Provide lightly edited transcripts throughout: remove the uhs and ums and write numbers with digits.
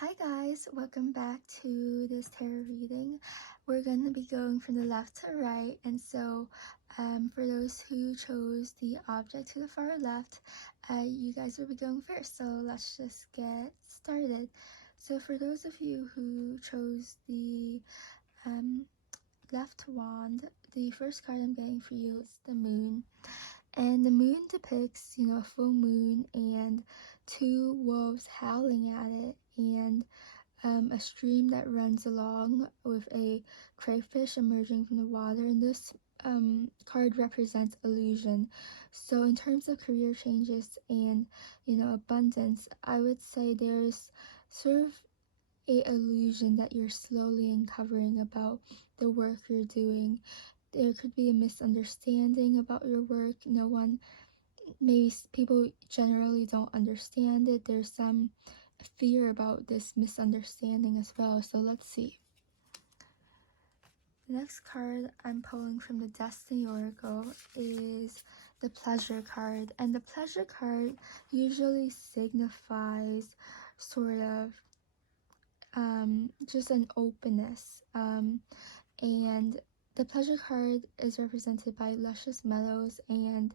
Hi guys, welcome back to this tarot reading. We're going to be going from the left to right, and so for those who chose the object to the far left, you guys will be going first, so let's just get started. So for those of you who chose the left wand, the first card I'm getting for you is the moon. And the moon depicts, a full moon and two wolves howling at it, and a stream that runs along with a crayfish emerging from the water. And this card represents illusion. So in terms of career changes and abundance, I would say there's sort of a illusion that you're slowly uncovering about the work you're doing. There could be a misunderstanding about your work. Maybe people generally don't understand it. There's some fear about this misunderstanding as well. So let's see. The next card I'm pulling from the Destiny Oracle is the Pleasure card. And the Pleasure card usually signifies sort of just an openness. And the Pleasure card is represented by luscious meadows, and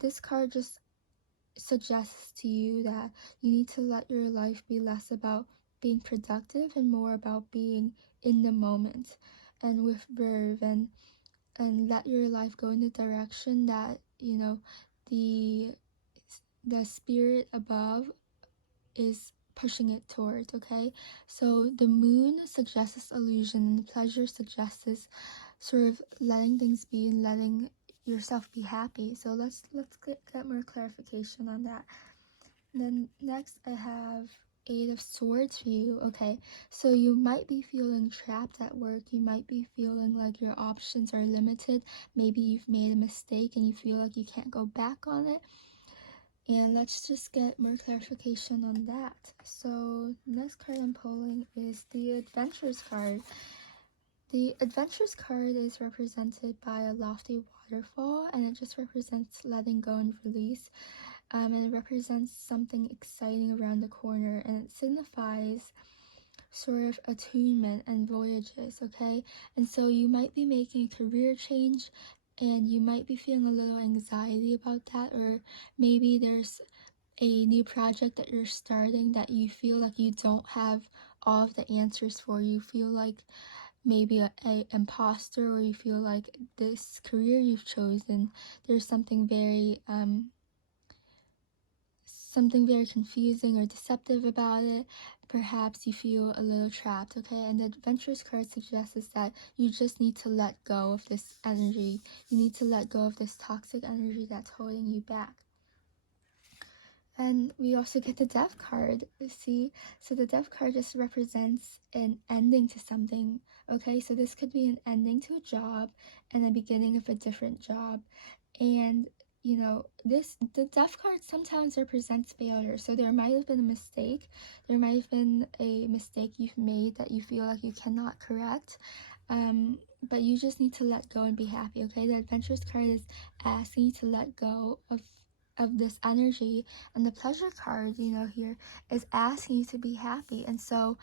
this card just suggests to you that you need to let your life be less about being productive and more about being in the moment and with verve, and let your life go in the direction that the spirit above is pushing it towards. Okay, so the moon suggests this illusion, and the pleasure suggests this sort of letting things be and letting yourself be happy. So let's get more clarification on that. And then next I have Eight of Swords for you. Okay, so you might be feeling trapped at work. You might be feeling like your options are limited. Maybe you've made a mistake and you feel like you can't go back on it. And let's just get more clarification on that. So next card I'm pulling is the Adventures card. The Adventures card is represented by a lofty waterfall, and it just represents letting go and release. And it represents something exciting around the corner, and it signifies sort of attunement and voyages. Okay, and so you might be making a career change, and you might be feeling a little anxiety about that, or maybe there's a new project that you're starting that you feel like you don't have all of the answers for. You feel like maybe a imposter, or you feel like this career you've chosen, there's something very confusing or deceptive about it. Perhaps you feel a little trapped. Okay, and the Adventures card suggests is that you just need to let go of this energy. You need to let go of this toxic energy that's holding you back. And we also get the Death card, see? So the Death card just represents an ending to something, okay? So this could be an ending to a job and a beginning of a different job. And, the Death card sometimes represents failure. So there might have been a mistake. There might have been a mistake you've made that you feel like you cannot correct. But you just need to let go and be happy, okay? The Adventures card is asking you to let go of this energy, and the Pleasure card here is asking you to be happy. And so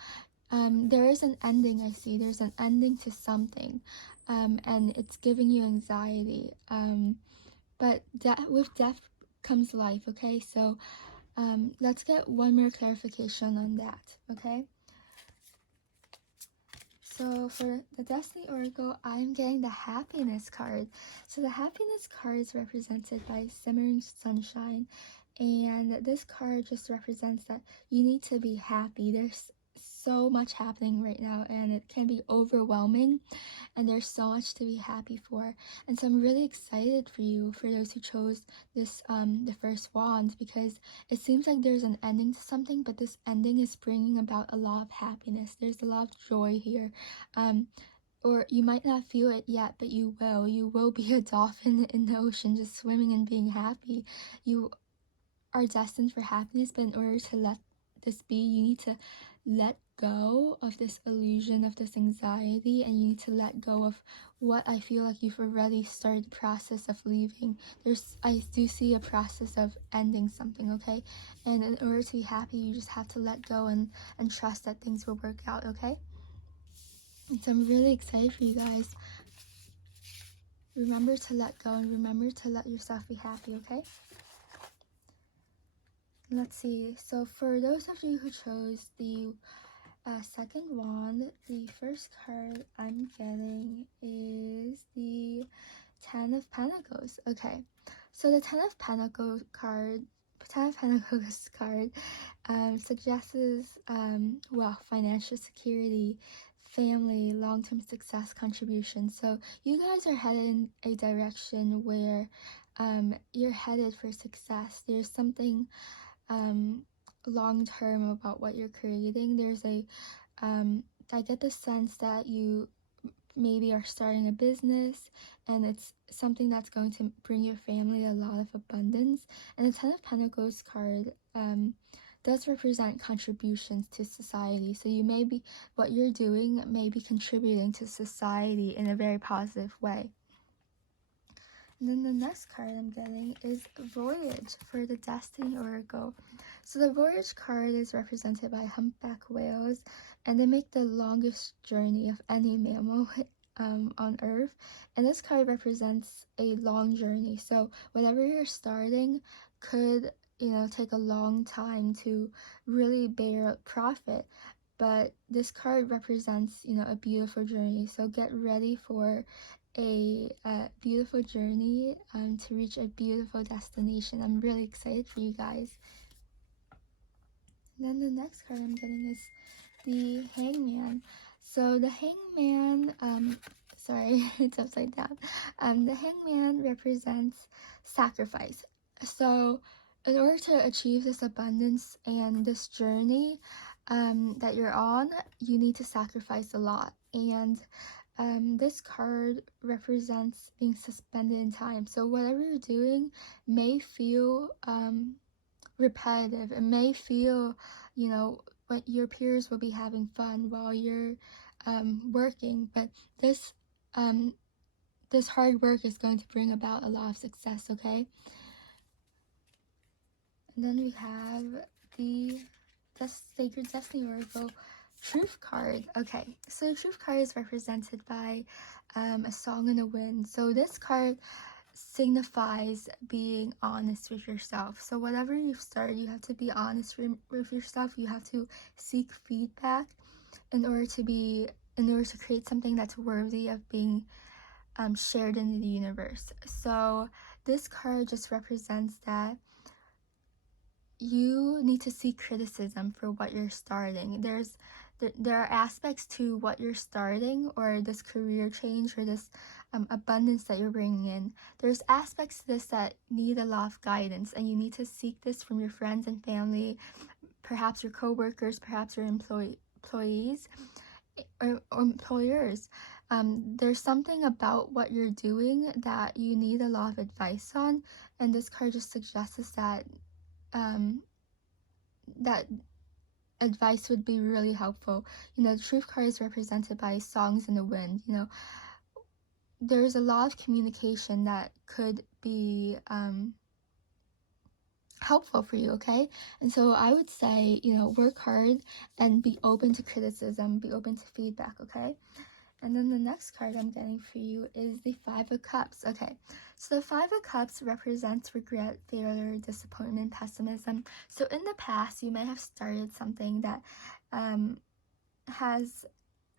there is an ending. I see there's an ending to something, and it's giving you anxiety, but with death comes life. Okay, so let's get one more clarification on that. Okay, so for the Destiny Oracle, I'm getting the Happiness card. So the Happiness card is represented by Simmering Sunshine, and this card just represents that you need to be happy. There's so much happening right now, and it can be overwhelming, and there's so much to be happy for. And so I'm really excited for you, for those who chose this the first wand, because it seems like there's an ending to something, but this ending is bringing about a lot of happiness. There's a lot of joy here, or you might not feel it yet, but you will be a dolphin in the ocean, just swimming and being happy. You are destined for happiness, but in order to let this be, you need to let go of this illusion, of this anxiety, and you need to let go of what I feel like you've already started the process of leaving. I do see a process of ending something, okay? And in order to be happy, you just have to let go and trust that things will work out, okay? And so I'm really excited for you guys. Remember to let go and remember to let yourself be happy, okay? Let's see. So for those of you who chose the second wand, the first card I'm getting is the Ten of Pentacles. Okay, so the Ten of Pentacles card suggests wealth, financial security, family, long-term success, contribution. So you guys are headed in a direction where you're headed for success. There's something long-term about what you're creating. There's I get the sense that you maybe are starting a business and it's something that's going to bring your family a lot of abundance. And the Ten of Pentacles card does represent contributions to society. So what you're doing may be contributing to society in a very positive way. And then the next card I'm getting is Voyage for the Destiny Oracle. So the Voyage card is represented by humpback whales, and they make the longest journey of any mammal on Earth. And this card represents a long journey. So whatever you're starting could, take a long time to really bear profit. But this card represents, a beautiful journey. So get ready for a beautiful journey to reach a beautiful destination. I'm really excited for you guys. And then the next card I'm getting is the Hangman. So the Hangman, sorry, it's upside down. The Hangman represents sacrifice. So in order to achieve this abundance and this journey that you're on, you need to sacrifice a lot. And this card represents being suspended in time. So whatever you're doing may feel repetitive. It may feel, what your peers will be having fun while you're working, but this hard work is going to bring about a lot of success, okay? And then we have the Sacred Destiny Oracle Truth card. Okay, so the Truth card is represented by a song in the wind. So this card signifies being honest with yourself. So whatever you've started, you have to be honest with yourself. You have to seek feedback in order to create something that's worthy of being shared in the universe. So this card just represents that you need to seek criticism for what you're starting. There are aspects to what you're starting, or this career change, or this abundance that you're bringing in. There's aspects to this that need a lot of guidance, and you need to seek this from your friends and family, perhaps your co-workers, perhaps your employees or employers. There's something about what you're doing that you need a lot of advice on, and this card just suggests that that advice would be really helpful. The Truth card is represented by songs in the wind. There's a lot of communication that could be helpful for you, okay? And so I would say, work hard and be open to criticism, be open to feedback, okay? And then the next card I'm getting for you is the Five of Cups. Okay, so the Five of Cups represents regret, failure, disappointment, pessimism. So in the past, you may have started something that has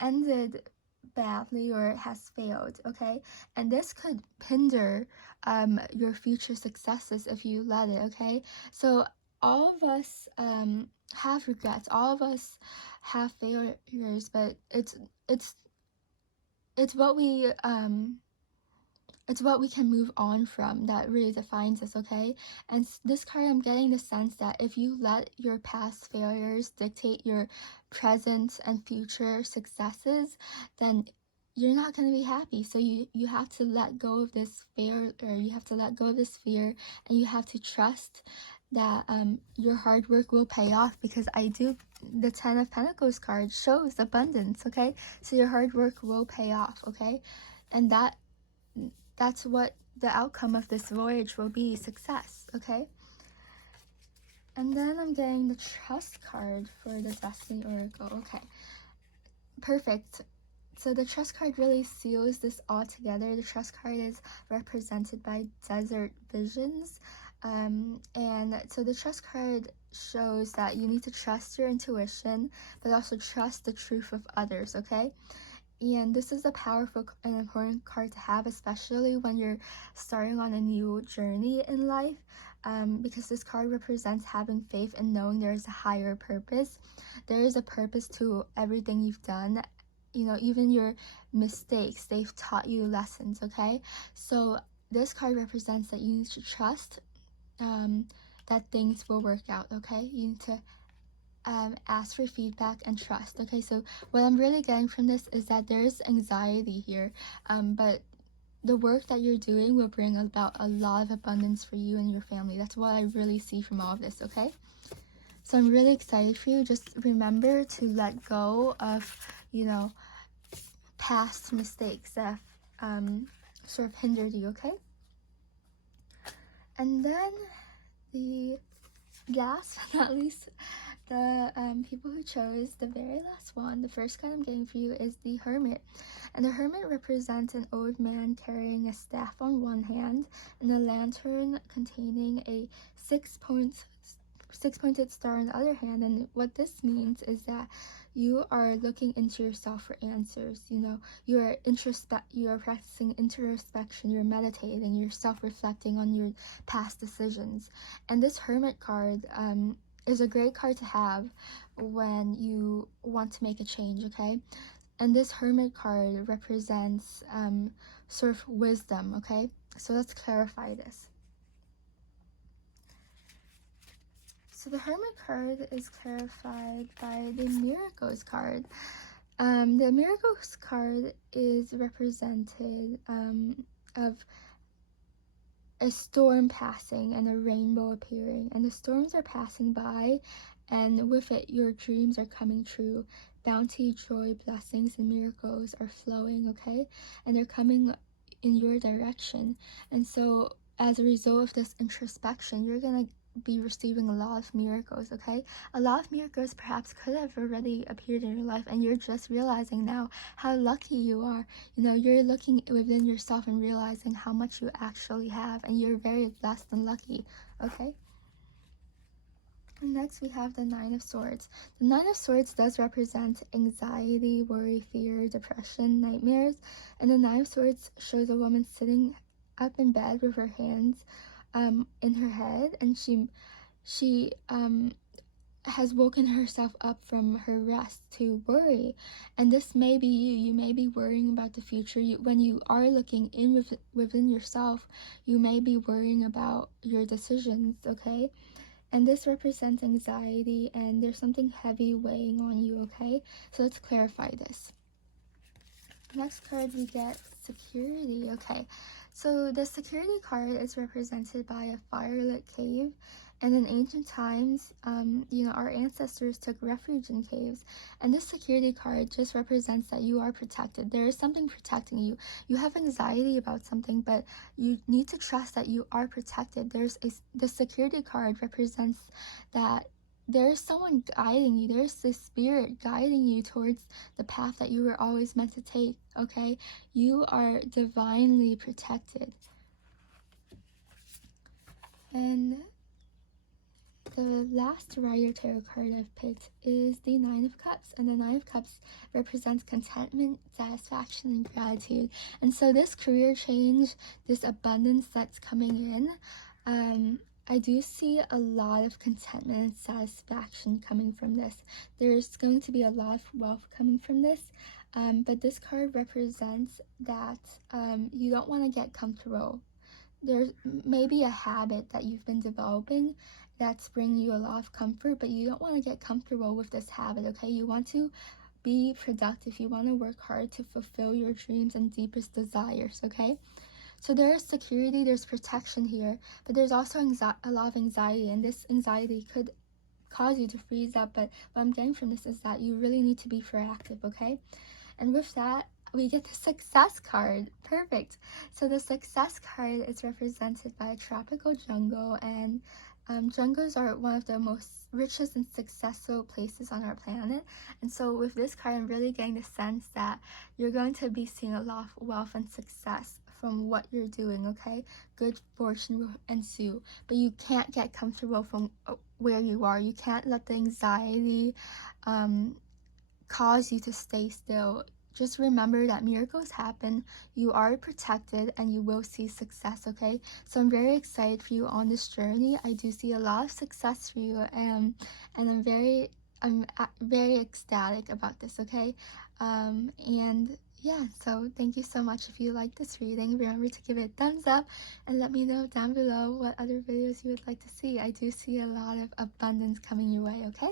ended badly or has failed, okay? And this could hinder your future successes if you let it, okay? So all of us have regrets. All of us have failures, but it's what we can move on from that really defines us, okay? And this card, I'm getting the sense that if you let your past failures dictate your present and future successes, then you're not going to be happy. So you have to let go of this failure, or you have to let go of this fear, and you have to trust that your hard work will pay off, because the 10 of Pentacles card shows abundance, okay? So your hard work will pay off, okay? And that's what the outcome of this voyage will be, success, okay? And then I'm getting the Trust card for the Destiny Oracle. Okay, perfect. So the Trust card really seals this all together. The Trust card is represented by desert visions. And so the Trust card shows that you need to trust your intuition, but also trust the truth of others, okay? And this is a powerful and important card to have, especially when you're starting on a new journey in life, because this card represents having faith and knowing there is a higher purpose. There is a purpose to everything you've done. You know, even your mistakes, they've taught you lessons, okay? So this card represents that you need to trust that things will work out, okay? You need to ask for feedback and trust. Okay, so what I'm really getting from this is that there's anxiety here, but the work that you're doing will bring about a lot of abundance for you and your family. That's what I really see from all of this, okay? So I'm really excited for you. Just remember to let go of, past mistakes that sort of hindered you, okay? And then the last but not least, the people who chose the very last one, the first card I'm getting for you is the Hermit. And the Hermit represents an old man carrying a staff on one hand and a lantern containing a six-pointed star on the other hand. And what this means is that you are looking into yourself for answers. You are practicing introspection, you're meditating, you're self-reflecting on your past decisions. And this Hermit card is a great card to have when you want to make a change, okay? And this Hermit card represents sort of wisdom, okay? So let's clarify this. So the Hermit card is clarified by the Miracles card. The Miracles card is represented of a storm passing and a rainbow appearing, and the storms are passing by, and with it your dreams are coming true. Bounty, joy, blessings, and miracles are flowing, okay? And they're coming in your direction. And so as a result of this introspection, you're gonna be receiving a lot of miracles, okay? A lot of miracles perhaps could have already appeared in your life, and you're just realizing now how lucky you are. You're looking within yourself and realizing how much you actually have, and you're very blessed and lucky, okay? And next we have the Nine of Swords. The Nine of Swords does represent anxiety, worry, fear, depression, nightmares. And the Nine of Swords shows a woman sitting up in bed with her hands in her head, and she has woken herself up from her rest to worry. And this may be you may be worrying about the future. When you are looking within yourself, you may be worrying about your decisions, okay? And this represents anxiety, and there's something heavy weighing on you, okay? So let's clarify this. Next card we get security, okay? So the security card is represented by a firelit cave, and in ancient times, our ancestors took refuge in caves, and this security card just represents that you are protected. There is something protecting you. You have anxiety about something, but you need to trust that you are protected. The security card represents that there's someone guiding you. There's this spirit guiding you towards the path that you were always meant to take, okay? You are divinely protected. And the last Rider Tarot card I've picked is the Nine of Cups. And the Nine of Cups represents contentment, satisfaction, and gratitude. And so this career change, this abundance that's coming in, I do see a lot of contentment and satisfaction coming from this. There's going to be a lot of wealth coming from this, but this card represents that you don't want to get comfortable. There's maybe a habit that you've been developing that's bringing you a lot of comfort, but you don't want to get comfortable with this habit, okay? You want to be productive. You want to work hard to fulfill your dreams and deepest desires, okay? So there is security, there's protection here, but there's also a lot of anxiety, and this anxiety could cause you to freeze up. But what I'm getting from this is that you really need to be proactive, okay? And with that, we get the success card. Perfect. So the success card is represented by a tropical jungle, and jungles are one of the most richest and successful places on our planet. And so with this card, I'm really getting the sense that you're going to be seeing a lot of wealth and success from what you're doing, okay? Good fortune will ensue, but you can't get comfortable from where you are. You can't let the anxiety cause you to stay still. Just remember that miracles happen, you are protected, and you will see success, okay? So I'm very excited for you on this journey. I do see a lot of success for you, and I'm very ecstatic about this, okay? And yeah, so thank you so much. If you like this reading, remember to give it a thumbs up and let me know down below what other videos you would like to see. I do see a lot of abundance coming your way, okay?